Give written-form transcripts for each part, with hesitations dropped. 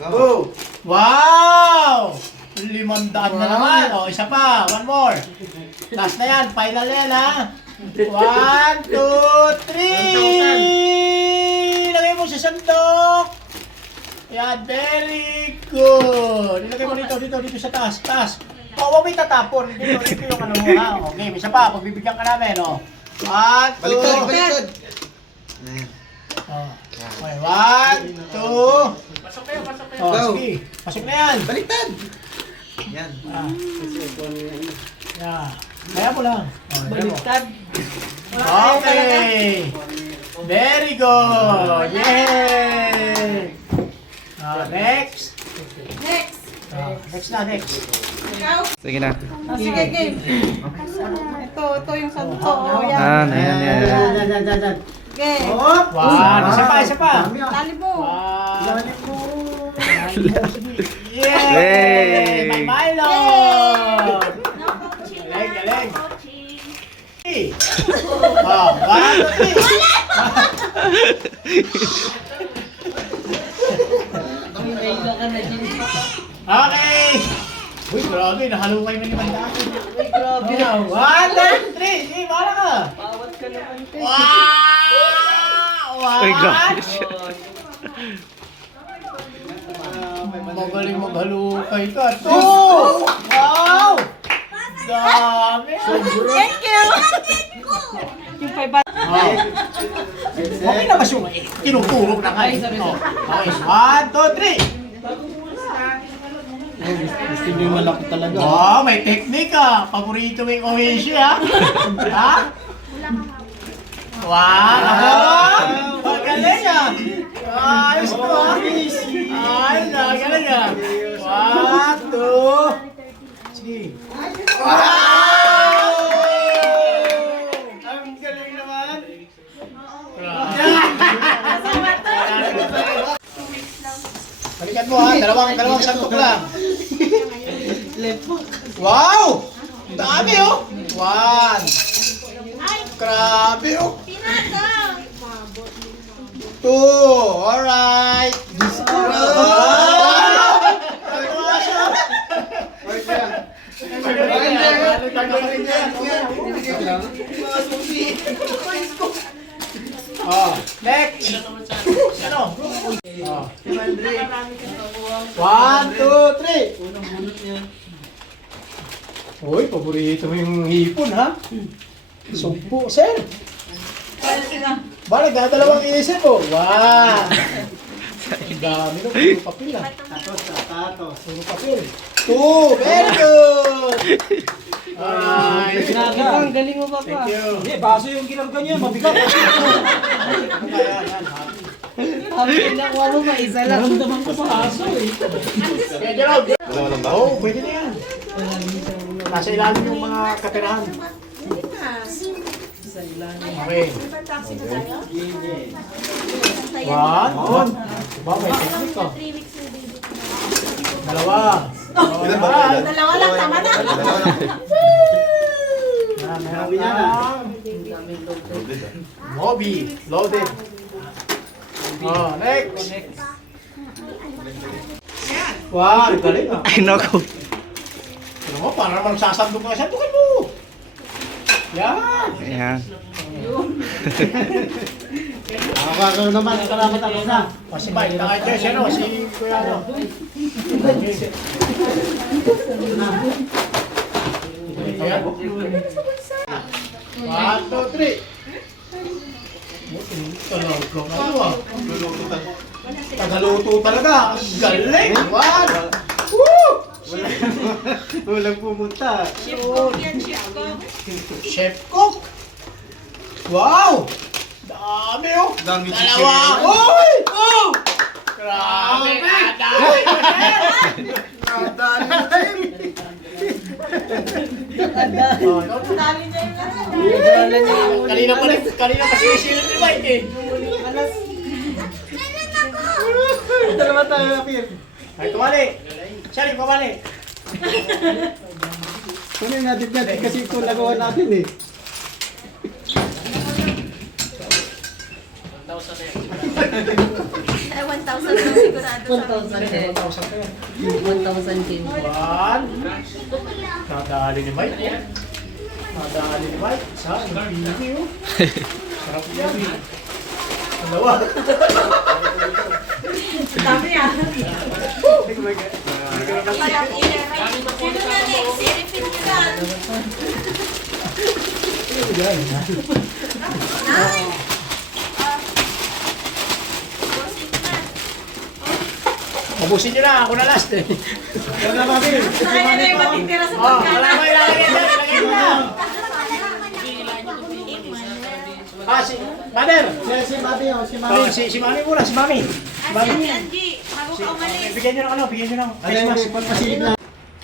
Go! Wow! 500 na naman. O, isa pa. One more. Last na yan. Final na yan, ha? 1, 2, 3! Ilagay mo sa sandok. Yan. Very good. Ilagay mo dito sa taas. Taas. O, huwag mo itatapon. Dito yung ano mo, ha? Okay, isa pa. Pagbibigyan ka namin, o. 1, 2. Baliktad! Okay, 1, 2. Pasok kayo. Oh, Go. sige. Pasok na yan. Baliktad! Yan. Yeah. Kaya mo lang. Oh, Baliktad. okay. Very good. Yay. Next. Next. Sige na. Sige, game. Ito yung santo. Yan. Game. One. Isa pa. Tali mo. One. Yay! Yay! May Milo! Galing. Oh, 1, 2, 3. Okay! Uy, grabe, nahalukay mo ni Mandaan. Uy, grabe na. 1, 2, 3. Sige, bahala ka. Bawat ka naman. Wow! Uy, grabe siya. Magaling maghalukay ka. 2! Wow! Dami! Thank you. Yung 500. Oh. Okay na ba siya? Tinuturo na kayo. Okay, 1, 2, 3. Gusto nyo yung malaki talaga. Wow, may technique ah. Paborito mo yung oheshi ah. Ha? Wow! Magaling ah. Ayos to ah. Ay, galing ah. 1, 2. Sige. Wow! Ang galing naman. Balikan mo ha, dalawang santok lang. Wow! Dami oh! 1. Grabe oh! 2. Alright! Oh, next! Ano? Oh. 1, 2, 3. Uy, paborito mo yung hipon ha? Sumpo, sir. Ba, nagdadalawang isip oh. 1. Ang dami no, puro papel ah. Puro papel. 2. Very good! Alright. Ang galing mo ba pa? Thank you. Hindi, baso yung kinarga niya. Mabigat. Happy lang wala mo, isa lang. Naramdaman ko pa aso eh. Kaya Gerald. Oo, pwede na yan. Nasa ilalim yung mga katirahan. Okay. 1. Ba, may technique ka. 2. Oh, yan. Dalawa lang, tama na. Meron na. Moby, loaded. Oh, next. Wow, galing ah. Ay, naku. Ano mo, para naman sasandok na siya. Tukan mo. Yan. Ayan. Ako naman, karapat ako na. Si Mike, nakay Jess, ano, si Kuya ano. Ayan. 1, 2, 3. Talaga ano ah. Tagaluto talaga. Ang galing. 1. Woo! Walang pumunta. Chef cook. Wow! Dami oh. Dami Dalawa. Uy! Oh! Grabe. Dami. Tali niya yung ano. Kanina pa sinisilip ni Mike eh. Dalawa tayo, Apir. Ay, tumali. Siya, pumali. Ano yung natin kasi ito nagawa natin eh. Ay, 1,000 lang sigurado sa 1,000 1,000 kayo. 1,000 din. One. Nadali ni Mike. Nadali ni Mike. Isa, napili oh. Sarap yan. Dalawa. Dami ah. Sino na next? Si Repeat ko lang. Ubusin nyo na. Ako na last eh. Yan na, mami. Sa kanya na yung matitira sa Oh, wala pagkala. ko ilalagay dyan. Ilagay mo na. Ah, si Mother. Si mami, oh, si mami. Oh, si Mami muna. Si Mami. Si Mami. Angie, bago ka umalis. Bigyan nyo ng ano. Bigyan nyo ng Ay, face mask. pagpasilip na.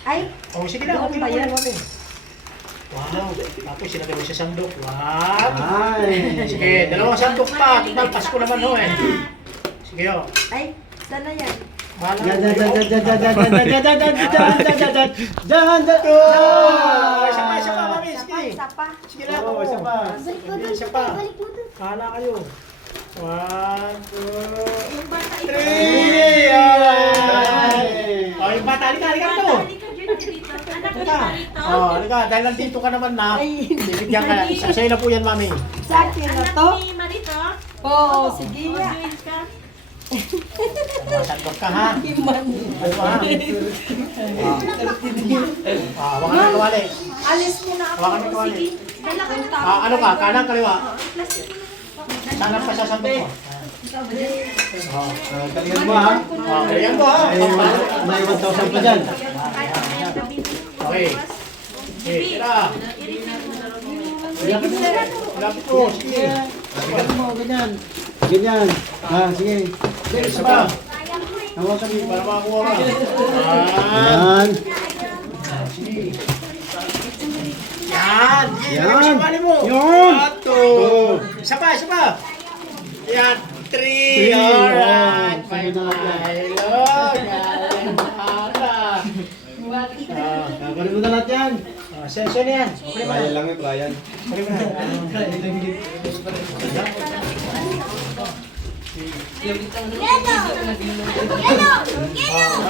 Ay, Oh, sige na. Okay na yan. Wow. Tapos sinagay mo sa sandok. Wow. Ay. Sige, dalawang sandok pa. Total, Pasko naman ho eh. Sige oh. ay, sana yan. Bahala Yan, mo. yan, yan, yan, yan, yan, yan, yan, yan, yan, yan, yan, yan, yan. Oh, isa pa, Mami. Sige. Isa pa. Sige na. Oo, isa pa. Sige, isa pa. Bahala kayo. 1, 2, Yung bata ito. 3. Ay! Oh, yung bata, halika to. Halika, Jun, dito. Anak ko Halika. dito. Oh, halika. Dahil nandito ka naman na. Bibigyan ka. Sa'yo na po yan, Mami. Sa akin na to? Anak ni Marito. Oo, sige. Oh, join ka. Sandok ka, ha? Ano, ha? Hawakan ng kawali. Alis mo na ako. Hawakan ng kawali. Sige. Dala ka ng tao. Ano ka? Kanan, kaliwa. Plastic mo. Kanan pa sa sandok mo. Oh. Galingan mo, ha? Oh, kaya mo, ha? May 1,000 pa dyan. Okay. Okay, tira. Lapit mo. Sige. Galingan mo, ganyan. Ganyan. Ha, sige. Isa pa. Hawakan mo. Para makakuha ka. Yan. Yan! Yan. Sumali mo! Yun. 2! Isa pa, isa pa! Yan! 3! Three. Alright! Oh, May sabi na lang yan. Milo! Galing para! Kaparin mo na lahat yan. Sensyo na yan! Okay mo na. lang yung Brian. Okay mo na. Ano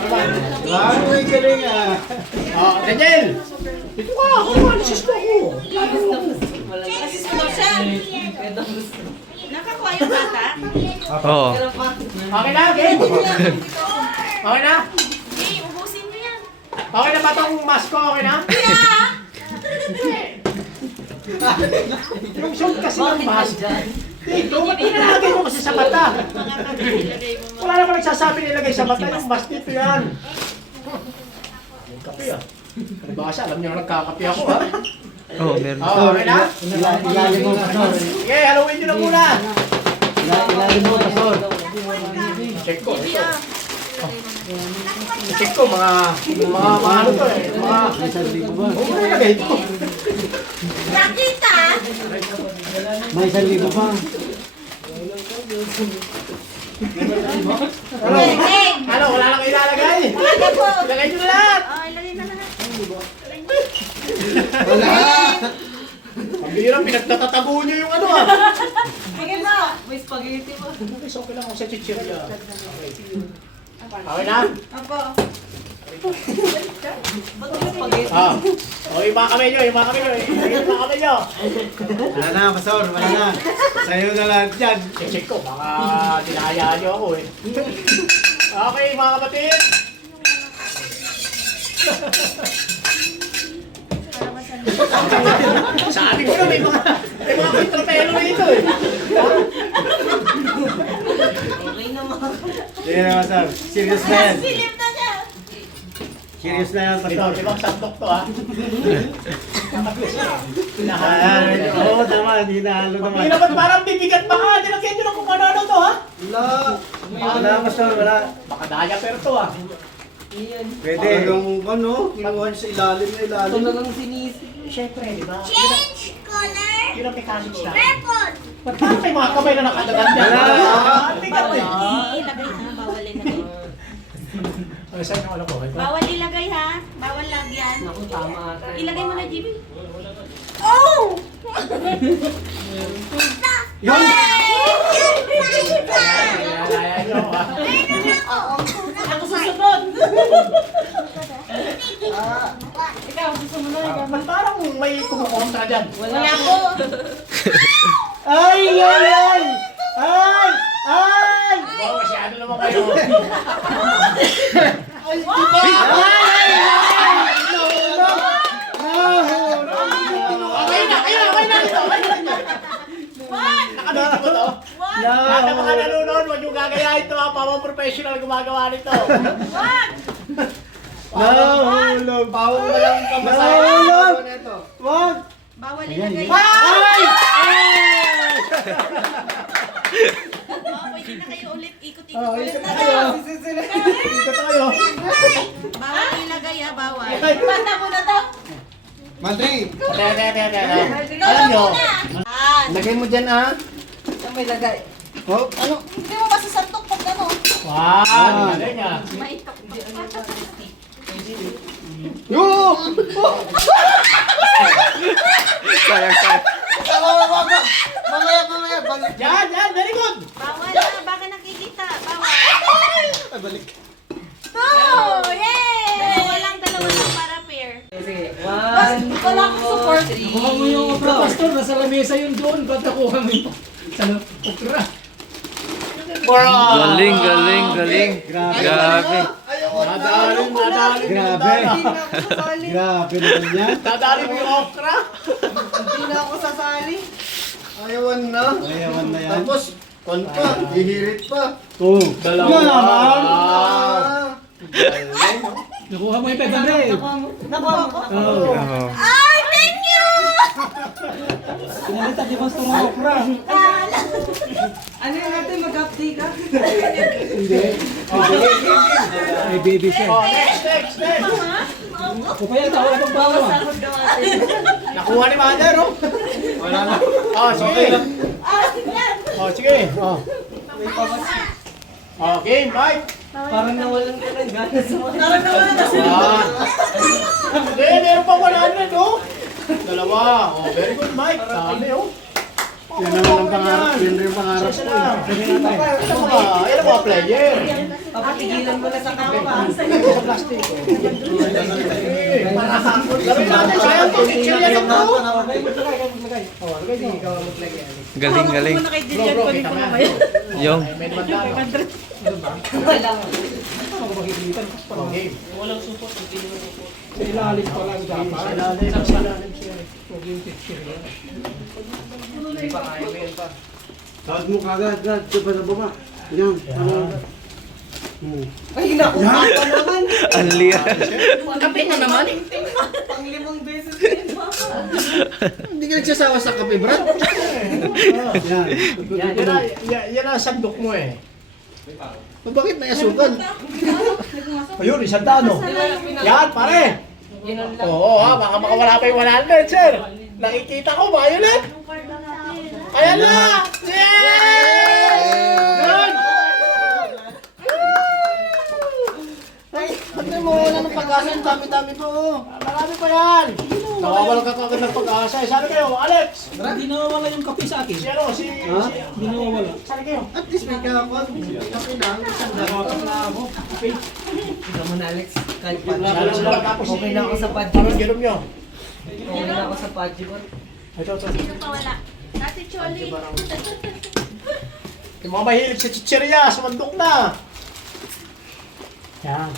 ba? Wow, may galing, ah. Oh, Daniel! Ito ka! Ako naman! Assist mo ako! Asis mo siya. Nakakuha yung bata. Oo. Okay na? Okay na? Hey, ubusin mo yan. Okay na ba itong mask ko? Okay na? Yung suot kasi ng mask. Dito, ba't nilalagay mo kasi sa mata? Wala naman nagsasabi nilagay sa mata. Yung mask dito yan. Yung kape ah. Baka alam niyo nagkakape ako ha. Oo, meron. Oh, okay na? Ilalim mo, pastor. Sige, haluin nyo na muna. Ilalim mo, pastor. Check ko, ito. Check ko, mga ano to eh. Mga, May sandali ko ba? huwag mo nilagay ito. Nakita? May sandali ko pa. Ano? Ano, wala lang kayo ilalagay. Ano po? Ilagay nyo na lahat. Oh, ilagay na lahat. Wala. Ang bihirang pinagtatatago nyo yung ano ah. Sige po. May spaghetti mo. Okay, so okay lang ako sa chichirya. Okay na? Opo. Spaghetti. Ah. O, yung mga kamay nyo, yung mga kamay nyo. Yung mga kamay nyo. Wala na, pastor. Wala na. Sa'yo na lahat yan. Check ko, baka dinahayaan nyo ako eh. Okay, mga kapatid. Sabi ko na may mga kontrapelo rito eh. Okay naman. Sige na, pastor. Serious na yan. Silip na siya. Serious na yan, Ito, pastor. limang sandok to ha. Ay, oo, tama. Hindi nahalo naman. Hindi naman parang bibigat pa ka. Dinagyan nyo lang kung ano to ha. Wala. Wala, pastor. Wala. Baka daya pero to ha. Iyan. Pwede. Yung ano, kinuha niyo sa ilalim na Ito ilalim. na lang sinisip. Siyempre, di ba? Change color. Yun ang mechanics na. Purple. Ba't parang may mga kamay na nakadagan dyan? Wala. Ang bigat eh. Ilagay na. Bawal ilagay. Ay, saan yung ano ko? Bawal ilagay ha. Bawal lagyan. Naku, tama ata. Ilagay mo na, Jimmy. Oh! Yun! Daya nyo ha. Ikaw, gusto mo na. Ba't parang may kumukontra dyan? Wala po. Ay! Wow, masyado naman kayo. Ay! Okay na ito. Nakabiti ko to. Lahat ng mga nanonood, huwag yung gagayahin ito. Pawang professional gumagawa nito. Nahulog. Pawang walang kamasaya. Nahulog. Wag. Bawal ilagay. Ay! Pwede na kayo ulit. Ikot-ikot Oh, ulit ikot na tayo. to. Ikot tayo. Bawal ilagay bawal. Basta mo na to. Madrid. Alam nyo, Lagay mo dyan ah. Saan may lagay? Oh, ano? Hindi mo masasantok pag ano. wow, galing ah. Maitok. Yo! Sayang. Mamaya. Balik. Yan, very good. Bawal na. Baka nakikita. Bawal. Ay, balik. Go! Yay! Dalawa lang para pair. Sige. 1, Wala akong support. 2, 3, Kuha mo yung go! pastor, nasa lamesa yun doon. Ba't nakuha mo yung okra? Galing. Grabe. Madaling. Grabe. Grabe naman yan. Dadali mo yung okra. Hindi na ako sasali. Ayawan na. Ayawan na yan. Tapos, kon pa. Hihirit pa. Oh, Naman. Nakuha mo yung 500. Nakuha mo. Oh. Ay, thank you! Pinalitan ni pastor ng okra. Ano yung natin mag-update ka? Ay, baby siya. Oh, next. Kung kaya tao na Bawas pagbawa. ako daw natin. Nakuha ni mother, oh. Wala na. Oh, sige. Oh, sige. Oh. Oh, game, Mike. Parang nawalan ka ng gana sa mga. Parang nawalan na Ah. Hindi, meron pa 100, oh. Dalawa. Oh, very good, Mike. Dami, oh. Yan naman ang pangarap. Yan rin ang pangarap Isa ko. lang. Ilan mga player? Papatigilan mo na sa kama. Sa plastic. Gawin natin, sayang to. Chill yan ito. Oh, lagay mo. Galing. Bro, kita mo yan. Yung. May mandalo. Wala. Oh, game. Walang support. Sa ilalim pa lang dapat. Sa ilalim siya. Huwag yung picture yan. Hindi pa kaya mo yun pa. Tawag mo kagad. Diba sa baba? Yan. Ay, nakuha pa naman. Anli. Kape na naman. Pang-5 beses din. Hindi ka nagsasawa sa kape, Brad. Yan. Yan ang sandok mo eh. Bakit may asukal? Ayun, isang dano. Yan, pare. Yun ang lang. Oo, ha, baka makawala pa yung 100, sir. Nakikita ko, violet. Kaya na! Yay! Good! Ay, ba't may mawala ng pag-asa? Ang dami-dami to. Marami pa yan. Nawawala ka kagad ng pag-asa. Saan kayo, Alex? Hindi nawawala yung kape sa akin. Si ano, si... Hindi nawawala. Saan kayo? At least may kakon. Kape lang. Isang dami. Ikaw mo na, Alex. Kahit pa. Okay na ako sa Parang Pudgy. ginom nyo. Okay na ako sa Pudgy. Ito. Sino pa wala? Ate Choli. Yung mga mahilig sa chichirya, sumandok na. Yan.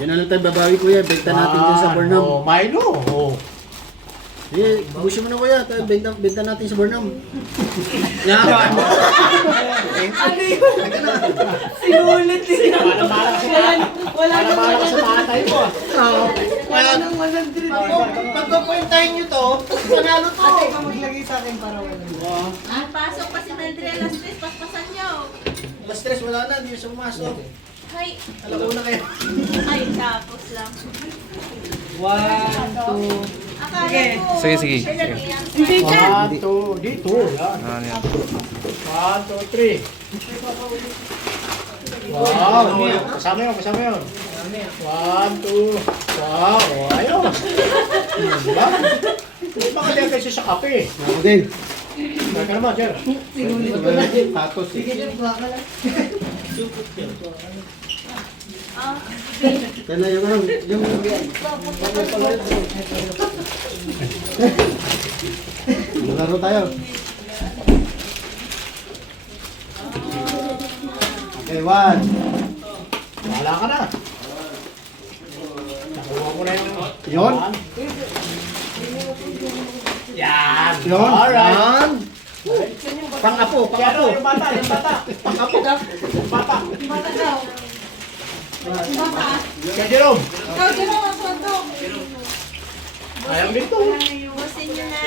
Yan na lang tayo babawi, kuya. Benta natin dyan sa Burnham. Oh, Milo. Oh. Eh, gusto mo na, kuya. Tayo, benta natin sa Burnham. Yan. Sinulit din. Wala ka sa tatay mo. Wala nang 100. Pagpapointahin nyo to, panalo to. Ate, ikaw maglagay sa akin para wala. Ang pasok pa si Mildred alas 3. Paspasan niyo. Mas stress, wala na. Hindi siya pumasok. Hay. Alauna kayo. Ay, tapos lang. 1, 2. Akala ko. Sige. Hindi ka. 1, 2, dito. Yan. Ano yan? 1, 2, 3. Wow. Kasama yun. 1, 2. Wow. Ayos. Diba? Baka di kayo sa kape. Ako din. Baka naman, sir. Tatos. Sige, baka lang. Ah, Kaya na yung ano, yung... Laro tayo. Okay, one. Wala ka na. Nakuha ko na yung... Yun. Yan. Yun. Alright. Yan. Pang-apo, Kaya pang-apo. yung bata, yung bata. Pang-apo. Yung bata. bata daw. Bata. Kaya Jerome. Ikaw, Jerome, ang sundok. Ayaw dito. Busin nyo na.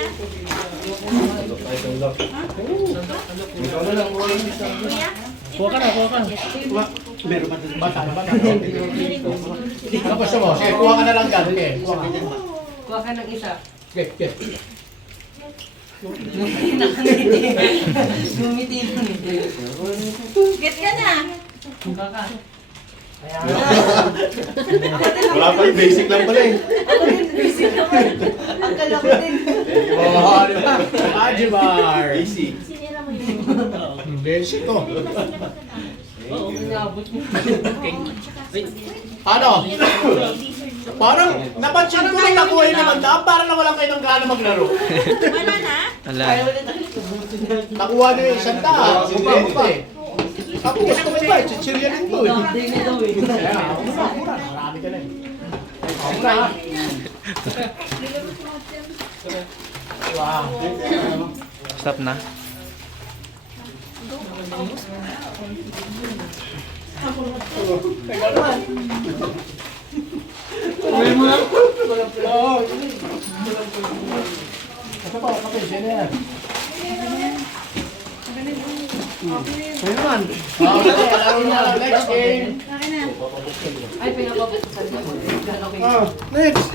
Kuya? Kuha ka na, kuha ka. Kuha. Meron pa dito. Bata, bata. Ano gusto mo? Sige, kuha ka na lang gan. Okay, kuha ka. Kuha ka ng isa. Okay, okay. Gumiti lang eh. Get ka na. Kuha ka. Wala pa yung basic lang pala eh. Ako din, busy naman. Ang kala ko din. Oh, di ba? Ajimar. Sinira mo yun. Basic to. Oo, inabot mo. Ano? Parang napansin ko rin nakuha yung limandaan para na walang kayo ng gana maglaro. Wala na? Ala. Nakuha niyo yung isang taas. Hindi eh. Ako gusto ko ba? Chichirya rin to eh. Hindi na daw eh. Kaya ako na. Marami ka na eh. Ako na. Wow. Stop na. Teka naman. Ito pa, kape, sino yan? Sa'yo naman. Laro na lang, next game. Akin na. Ay, pinapapasukan ko. Ah, next.